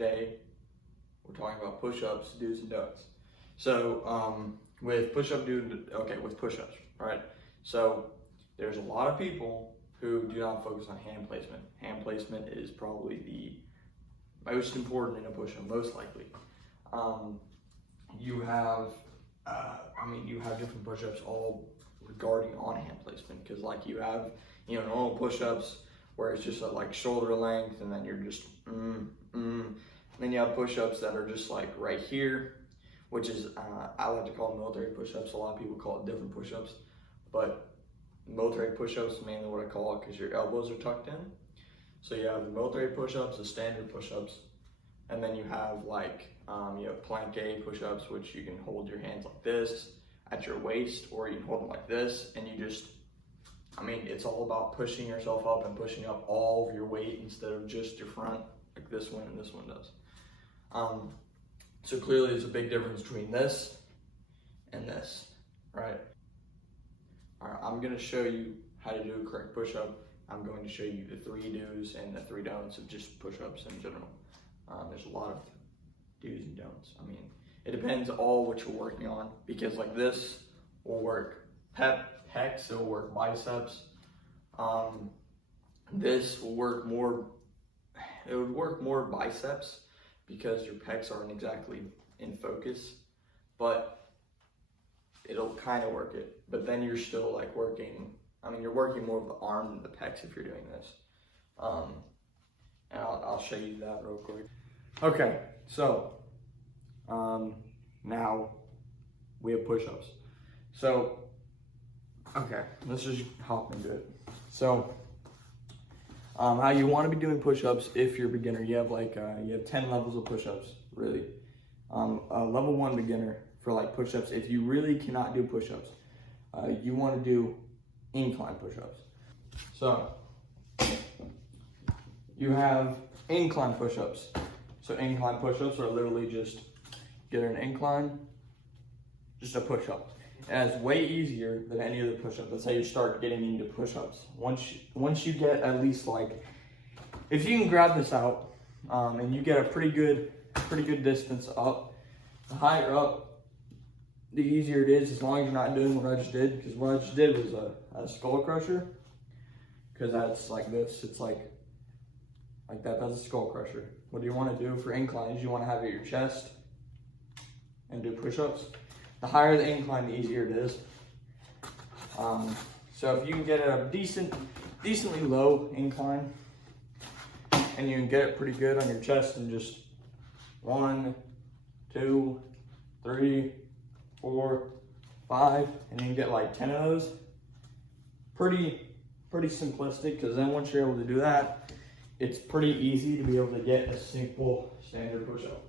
today we're talking about push-ups, do's and don'ts. So with push-ups, right? So there's a lot of people who do not focus on hand placement. Hand placement is probably the most important in a push-up, most likely. You have different push-ups all regarding on hand placement, because like you have, normal push-ups where it's just at like shoulder length, and then you're just and then you have push-ups that are just like right here, which is I like to call them military push-ups. A lot of people call it different push-ups, but military push-ups is mainly what I call it because your elbows are tucked in. So you have the military push-ups, the standard push-ups, and then you have like you have plank A push-ups, which you can hold your hands like this at your waist, or you can hold them like this, and you just, it's all about pushing yourself up and pushing up all of your weight instead of just your front, like this one and this one does. So clearly there's a big difference between this and this, right? All right, I'm gonna show you how to do a correct push-up. I'm going to show you the 3 do's and the 3 don'ts of just push-ups in general. There's a lot of do's and don'ts. It depends all what you're working on, because like this will work pecs, it'll work biceps. This will work more, it would work more biceps because your pecs aren't exactly in focus, but it'll kind of work it. But then you're still like working, you're working more of the arm than the pecs if you're doing this. And I'll show you that real quick. Okay, so now we have push-ups. So, okay, let's just hop into it. So, how you want to be doing push-ups if you're a beginner, you have like, you have 10 levels of push-ups, really. Level 1 beginner for like push-ups, if you really cannot do push-ups, you want to do incline push-ups. So, you have incline push-ups. So incline push-ups are literally just get an incline, just a push-up. And it's way easier than any other push-up. That's how you start getting into push-ups. Once you get at least like, if you can grab this out and you get a pretty good distance up, the higher up, the easier it is, as long as you're not doing what I just did. Because what I just did was a skull crusher, because that's like this. It's like that. That's a skull crusher. What you want to do for inclines, you want to have it at your chest and do push-ups. The higher the incline, the easier it is. So if you can get a decently low incline, and you can get it pretty good on your chest, and just 1, 2, 3, 4, 5, and you can get like 10 of those. Pretty simplistic, because then once you're able to do that, it's pretty easy to be able to get a simple standard push-up.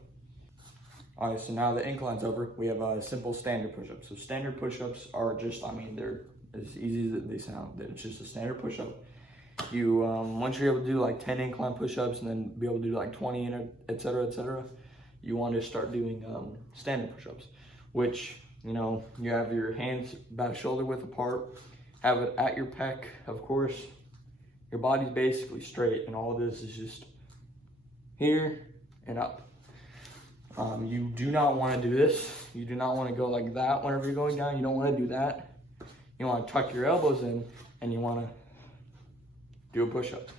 All right, so now the incline's over, we have a simple standard push-up. So standard push-ups are just, they're as easy as they sound. It's just a standard push-up. You, once you're able to do like 10 incline push-ups and then be able to do like 20, and et cetera, you want to start doing standard push-ups, which, you have your hands about shoulder width apart, have it at your pec, of course. Your body's basically straight, and all of this is just here and up. You do not want to do this. You do not want to go like that whenever you're going down. You don't want to do that. You want to tuck your elbows in, and you want to do a push-up.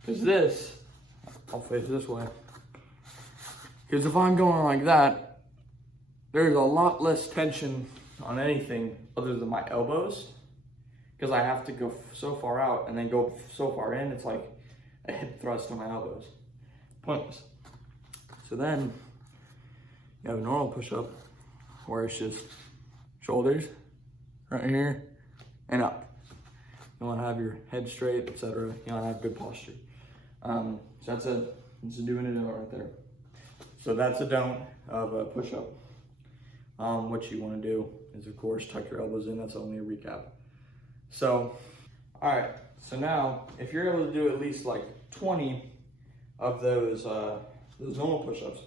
Because this, I'll face this way. Because if I'm going like that, there's a lot less tension on anything other than my elbows. Because I have to go so far out and then go so far in, it's like a hip thrust on my elbows. Pointless. So then you have a normal push-up where it's just shoulders right here and up. You want to have your head straight, etc. You want to have good posture. So that's a doing it right there. So that's a don't of a push-up. What you want to do is, of course, tuck your elbows in. That's only a recap. So, all right, so now if you're able to do at least like 20 of those normal push-ups,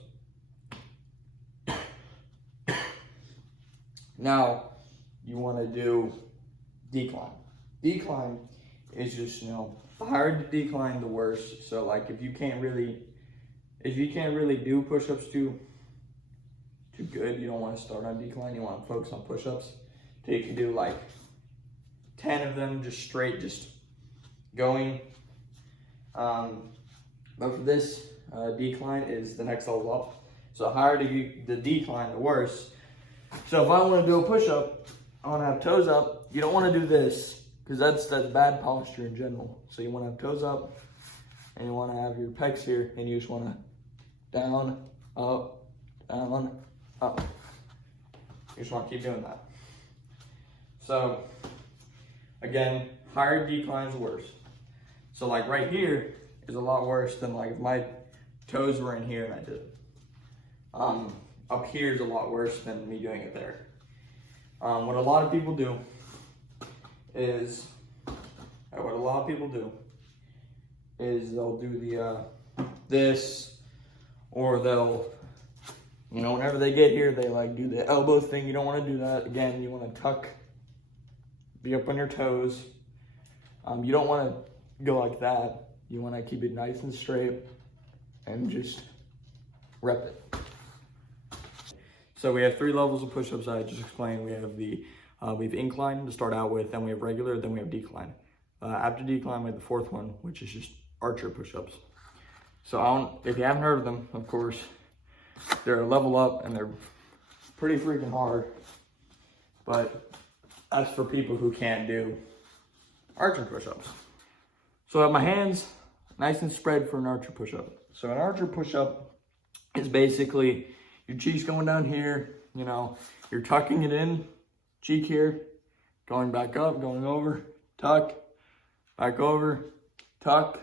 now you want to do decline. Decline is just, the higher the decline, the worse. So like if you can't really, if you can't really do push-ups too good, you don't want to start on decline, you want to focus on push-ups. So you can do like 10 of them just straight, just going. But for this decline is the next level up. So the higher the decline, the worse. So if I want to do a push-up, I want to have toes up. You don't want to do this because that's bad posture in general. So you want to have toes up and you want to have your pecs here and you just want to down, up, down, up. You just want to keep doing that. So again, higher decline is worse. So like right here is a lot worse than like if my toes were in here and I did it. Up here is a lot worse than me doing it there. What a lot of people do is they'll do the this, or they'll, you know, whenever they get here, they like do the elbow thing. You don't want to do that. Again, you want to tuck, be up on your toes. You don't want to go like that. You want to keep it nice and straight and just rep it. So we have 3 levels of push-ups I just explained. We have incline to start out with, then we have regular, then we have decline. After decline, we have the 4th one, which is just archer push-ups. So if you haven't heard of them, of course, they're a level up and they're pretty freaking hard. But that's for people who can't do archer push-ups. So I have my hands nice and spread for an archer push-up. So an archer push-up is basically your cheeks going down here, you know, you're tucking it in, cheek here, going back up, going over, tuck, back over, tuck.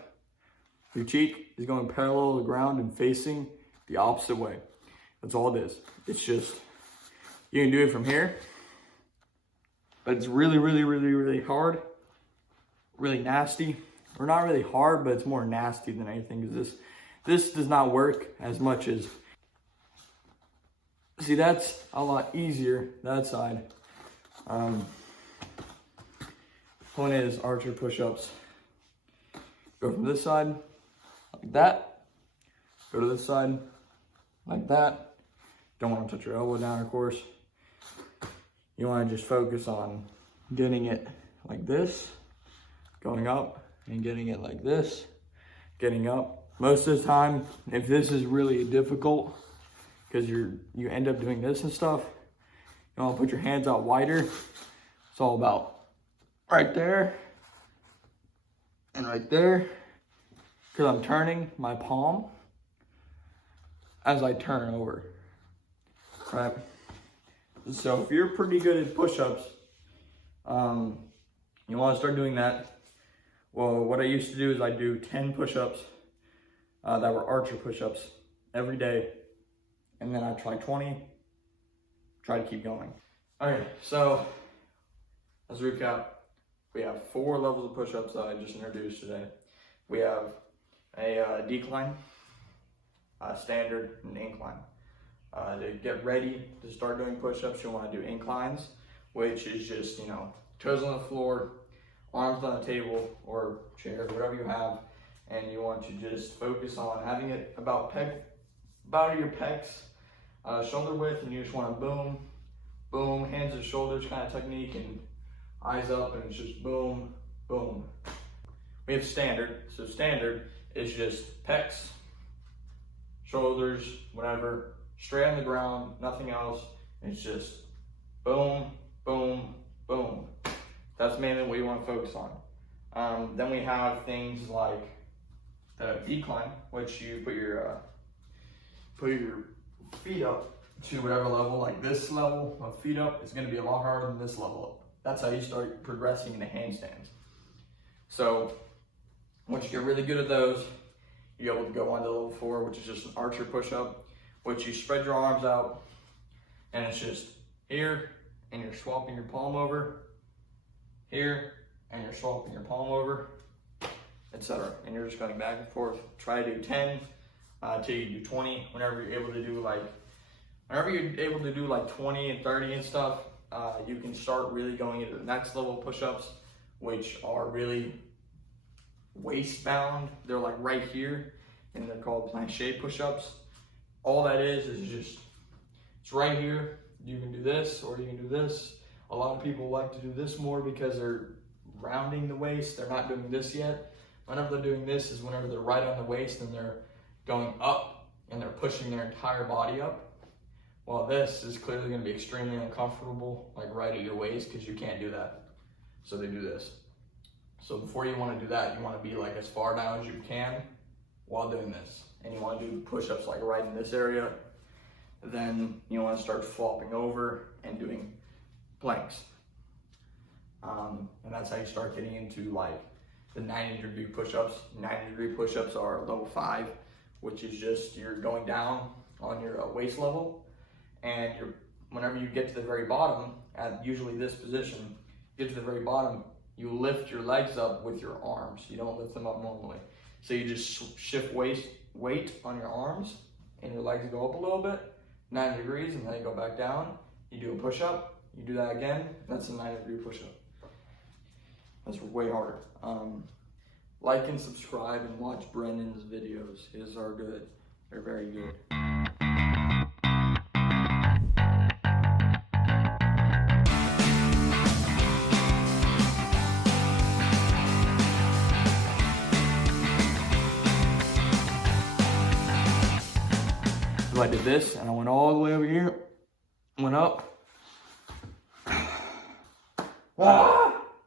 Your cheek is going parallel to the ground and facing the opposite way. That's all it is. It's just, you can do it from here, but it's really, really, really, really hard, really nasty. Or not really hard, but it's more nasty than anything, because this does not work as much as, see, that's a lot easier, that side. Point is, archer push-ups. Go from this side, like that. Go to this side, like that. Don't want to touch your elbow down, of course. You want to just focus on getting it like this, going up, and getting it like this, getting up. Most of the time, if this is really difficult, because you end up doing this and stuff, you want to put your hands out wider. It's all about right there and right there, because I'm turning my palm as I turn over, right? So if you're pretty good at push-ups, you want to start doing that. Well, what I used to do is I do 10 push-ups that were archer push-ups every day. And then I try 20, try to keep going. Okay, so let's recap. We have 4 levels of push-ups that I just introduced today. We have a decline, standard, and incline. To get ready to start doing push-ups, you'll want to do inclines, which is just, you know, toes on the floor, arms on the table or chair, whatever you have, and you want to just focus on having it about your pecs, shoulder width, and you just want to boom, boom, hands to shoulders kind of technique, and eyes up, and it's just boom, boom. We have standard. So standard is just pecs, shoulders, whatever, straight on the ground, nothing else. It's just boom, boom, boom. That's mainly what you want to focus on. Then we have things like the decline, which you put your feet up to whatever level. Like this level of feet up is going to be a lot harder than this level up. That's how you start progressing into handstands. So once you get really good at those, you're able to go on to level 4, which is just an archer push-up, which you spread your arms out, and it's just here, and you're swapping your palm over, here, and you're swapping your palm over, etc. And you're just going back and forth. Try to do 10 till you do 20. Whenever you're able to do like 20 and 30 and stuff, you can start really going into the next level of push-ups, which are really waist bound. They're like right here, and they're called planche push-ups. All that is just, it's right here. You can do this or you can do this. A lot of people like to do this more because they're rounding the waist. They're not doing this yet. Whenever they're doing this is whenever they're right on the waist and they're going up and they're pushing their entire body up. While this is clearly going to be extremely uncomfortable, like right at your waist, because you can't do that. So they do this. So before you want to do that, you want to be like as far down as you can while doing this. And you want to do push-ups like right in this area. Then you want to start flopping over and doing planks. And that's how you start getting into like the 90-degree push-ups. 90-degree push-ups are level 5, which is just you're going down on your waist level, and whenever you get to the very bottom, at usually this position, get to the very bottom, you lift your legs up with your arms. You don't lift them up normally. So you just shift weight on your arms, and your legs go up a little bit, 90 degrees, and then you go back down. You do a push-up, you do that again, that's a 90-degree push-up. That's way harder. Like and subscribe and watch Brendan's videos. His are good. They're very good. So I did this and I went all the way over here, went up. Ah!